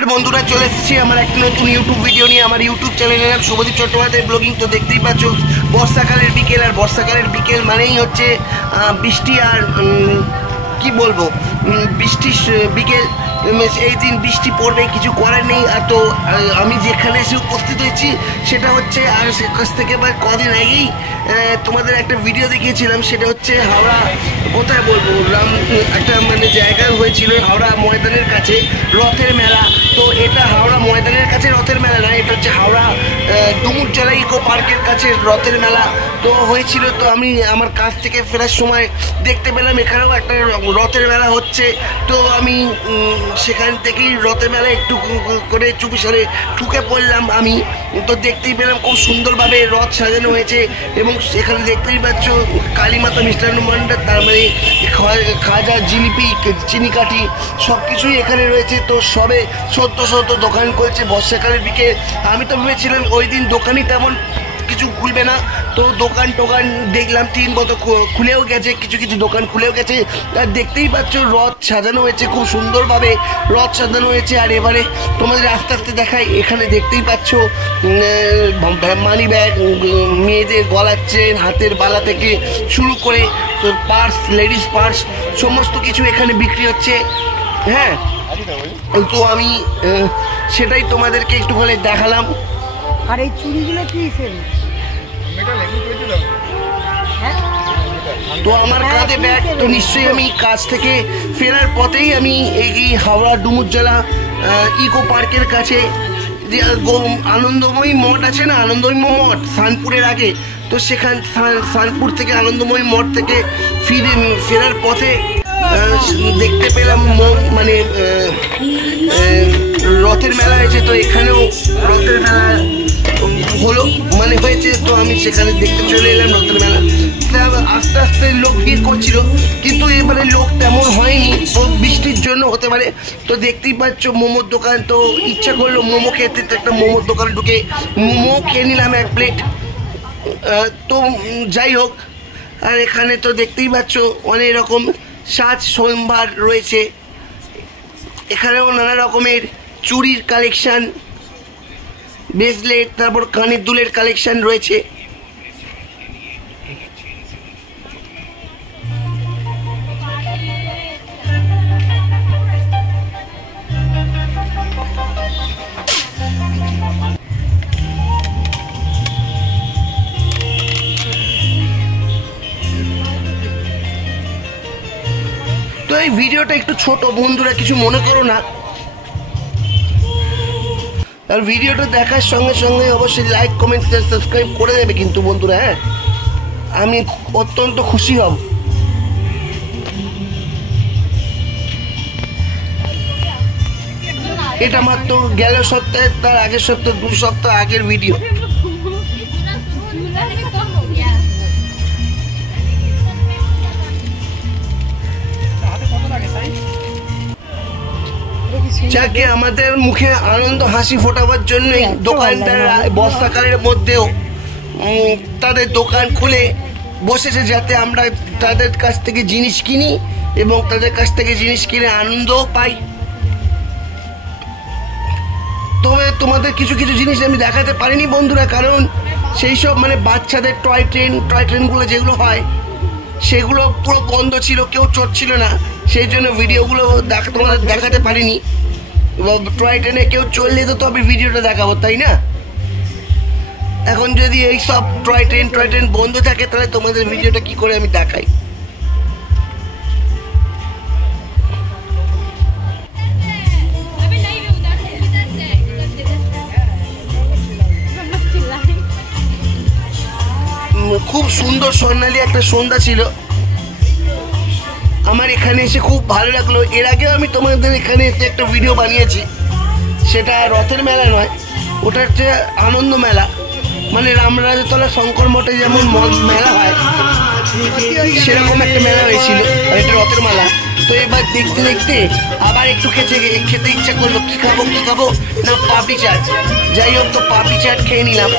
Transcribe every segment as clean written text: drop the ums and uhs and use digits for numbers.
নমস্কার বন্ধুরা, চলে এসেছি আমার একটা নতুন ইউটিউব ভিডিও নিয়ে। আমার ইউটিউব চ্যানেলের নাম শুভদীপ চট্টোপাধ্যায় ব্লগিং। তো দেখতেই পাচ্ছ বর্ষাকালের বিকেল, আর বর্ষাকালের বিকেল মানেই হচ্ছে বৃষ্টি। আর কি বলবো, বৃষ্টির বিকেল, এই দিন বৃষ্টি পড়বে, কিছু করার নেই। আর তো আমি যেখানে এসে উপস্থিত হয়েছি সেটা হচ্ছে, আর সে কাছ থেকে কদিন আগেই তোমাদের একটা ভিডিও দেখিয়েছিলাম, সেটা হচ্ছে হাওড়া, কোথায় বলবো, একটা মানে জায়গায় হয়েছিল হাওড়া ময়দানের কাছে রথের মেলা। তো এটা হাওড়া ময়দানের কাছে রথের মেলা না, এটা হচ্ছে হাওড়া ডুমুরজলা ইকো পার্কের কাছে রথের মেলা তো হয়েছিল। তো আমি আমার কাছ থেকে ফেরার সময় দেখতে পেলাম এখানেও একটা রথের মেলা হচ্ছে। তো আমি সেখান থেকেই রথের মেলায় একটু করে চুপিসারে ঢুকে পড়লাম আমি। তো দেখতেই পেলাম খুব সুন্দরভাবে রথ সাজানো হয়েছে, এবং সেখানে দেখতেই পাচ্ছ কালীমাতা মিষ্টান্ন ভাণ্ডার, তার মানে খাজা, জিলিপি, চিনিকাঠি সব কিছুই এখানে রয়েছে। তো সবে সদ্য দোকান করছে বর্ষাকালের দিকে। আমি তো ভেবেছিলাম ওই দিন দোকানই তেমন কিছু খুলবে না, তো দোকান দেখলাম 3 মতো খুলেও গেছে, কিছু দোকান খুলেও গেছে। আর দেখতেই পাচ্ছ রথ সাজানো হয়েছে, খুব সুন্দরভাবে রথ সাজানো হয়েছে। আর এবারে তোমাদের আস্তে আস্তে দেখাই, এখানে দেখতেই পাচ্ছ মানি ব্যাগ, মেয়েদের গলার চেন, হাতের বালা থেকে শুরু করে পার্স, লেডিস পার্স, সমস্ত কিছু এখানে বিক্রি হচ্ছে। হ্যাঁ, তো আমি সেটাই তোমাদেরকে একটু বলে দেখালাম। আর এই চুড়িগুলো কি? তো আমার কাঁধে ব্যাগ, তো নিশ্চয়ই আমি কাজ থেকে ফেরার পথেই আমি এই হাওড়া ডুমুরজলা ইকো পার্কের কাছে যে আনন্দময়ী মঠ আছে না, আনন্দময়ী মঠ শানপুরের আগে, তো সেখান শানপুর থেকে আনন্দময়ী মঠ থেকে ফেরার পথে দেখতে পেলাম মানে রথের মেলা হয়েছে। তো এখানেও রথের মেলা হলো মানে হয়েছে, তো আমি সেখানে দেখতে চলে এলাম রথের মেলা। আস্তে আস্তে লোক ভিড় করছিল, কিন্তু এবারে লোক তেমন হয়নি, তো বৃষ্টির জন্য হতে পারে। তো দেখতেই পাচ্ছ মোমোর দোকান, তো ইচ্ছা করলো মোমো খেতে, তো একটা মোমোর দোকান ঢুকে মোমো খেয়ে নিলাম 1 প্লেট। তো যাই হোক, আর এখানে তো দেখতেই পাচ্ছ অনেক রকম সাজ সম্ভার রয়েছে। এখানেও নানা রকমের চুড়ির কালেকশান, ব্রেসলেট, তারপর কানের দুলের কালেকশান রয়েছে। তো এই ভিডিওটা একটু ছোট, বন্ধুরা কিছু মনে করো না। আর ভিডিওটা দেখার সঙ্গে সঙ্গে অবশ্যই লাইক, কমেন্ট, শেয়ার, সাবস্ক্রাইব করে দেবে কিন্তু বন্ধুরা। হ্যাঁ, আমি অত্যন্ত খুশি হব। এটা মাত্র গেল সপ্তাহে, তার আগের সপ্তাহে, 2 সপ্তাহ আগের ভিডিও। যাকে আমাদের মুখে আনন্দ হাসি ফোটাবার জন্যই দোকানদাররা বর্ষাকালের মধ্যেও তাদের দোকান খুলে বসেছে, যাতে আমরা তাদের কাছ থেকে জিনিস কিনি এবং তাদের কাছ থেকে জিনিস কিনে আনন্দও পাই। তবে তোমাদের কিছু জিনিস আমি দেখাতে পারিনি বন্ধুরা, কারণ সেই সব মানে বাচ্চাদের টয় ট্রেনগুলো যেগুলো হয় সেগুলো পুরো বন্ধ ছিল, কেউ চড়ছিল না, সেই জন্য ভিডিওগুলো তোমাদের দেখাতে পারিনি। টয় ট্রেনে কেউ চললে তো তবে ভিডিওটা দেখাবো, তাই না? এখন যদি এই সব টয় ট্রেন বন্ধ থাকে, তাহলে তোমাদের ভিডিওটা কি করে আমি দেখাই? খুব সুন্দর স্বর্ণালী একটা সন্ধ্যা ছিল আমার এখানে এসে, খুব ভালো লাগলো। এর আগেও আমি তোমাদের এখানে এসে একটা ভিডিও বানিয়েছি, সেটা রথের মেলা নয়, ওটা হচ্ছে আনন্দ মেলা, মানে রামরাজতলা শঙ্কর মঠে যেমন মেলা হয় সেরকম একটা মেলা হয়েছিল, এটা রথের মেলা। তো এবার দেখতে দেখতে আবার একটু খেতে ইচ্ছা করলো, কি খাবো না পাপড়ি চাট। যাই হোক, তো পাপড়ি চাট খেয়ে নিলাম,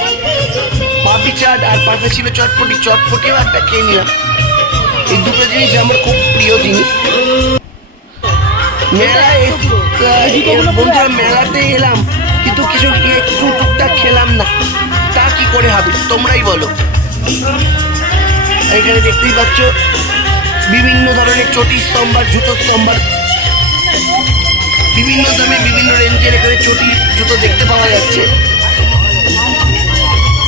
পাপড়ি চাট, আর পাশে ছিল চটপটিও একটা খেয়ে নিলাম। এই দুটো জিনিস আমার খুব প্রিয় জিনিস। মেলায় বন্ধুরা মেলাতে এলাম, কিন্তু কিছু একটু টুকটাক খেলাম না, তা কি করে হবে তোমরাই বলো। এখানে দেখতেই পাচ্ছ বিভিন্ন ধরনের চটির স্তম্ভার, জুতোর স্তম্ভার, বিভিন্ন দামে বিভিন্ন রেঞ্জের এখানে চটি জুতো দেখতে পাওয়া যাচ্ছে।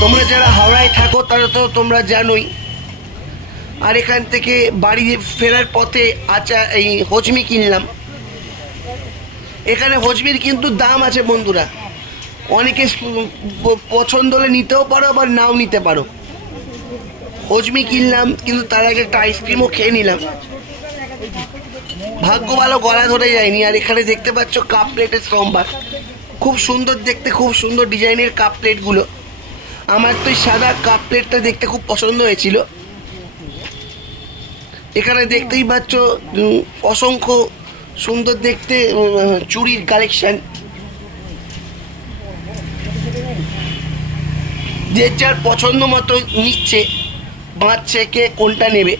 তোমরা যারা হাওড়ায় থাকো তারা তো তোমরা জানোই। আর এখান থেকে বাড়ি ফেরার পথে এই হজমি কিনলাম। এখানে হজমির কিন্তু দাম আছে বন্ধুরা, অনেকে পছন্দ হলে নিতেও পারো আবার নাও নিতে পারো। হজমি কিনলাম, কিন্তু তার আগে একটা আইসক্রিমও খেয়ে নিলাম। ভাগ্য ভালো গলা ধরে যায়নি। আর এখানে দেখতে পাচ্ছ কাপ প্লেটের সম্ভার, খুব সুন্দর দেখতে, খুব সুন্দর ডিজাইনের কাপ প্লেটগুলো। আমার তো এই সাদা কাপ প্লেটটা দেখতে খুব পছন্দ হয়েছিল। এখানে দেখতেই পাচ্ছ অসংখ্য সুন্দর দেখতে চুড়ির কালেকশন। যে যার পছন্দ মতো নিচ্ছে, বাঁচছে কে কোনটা নেবে।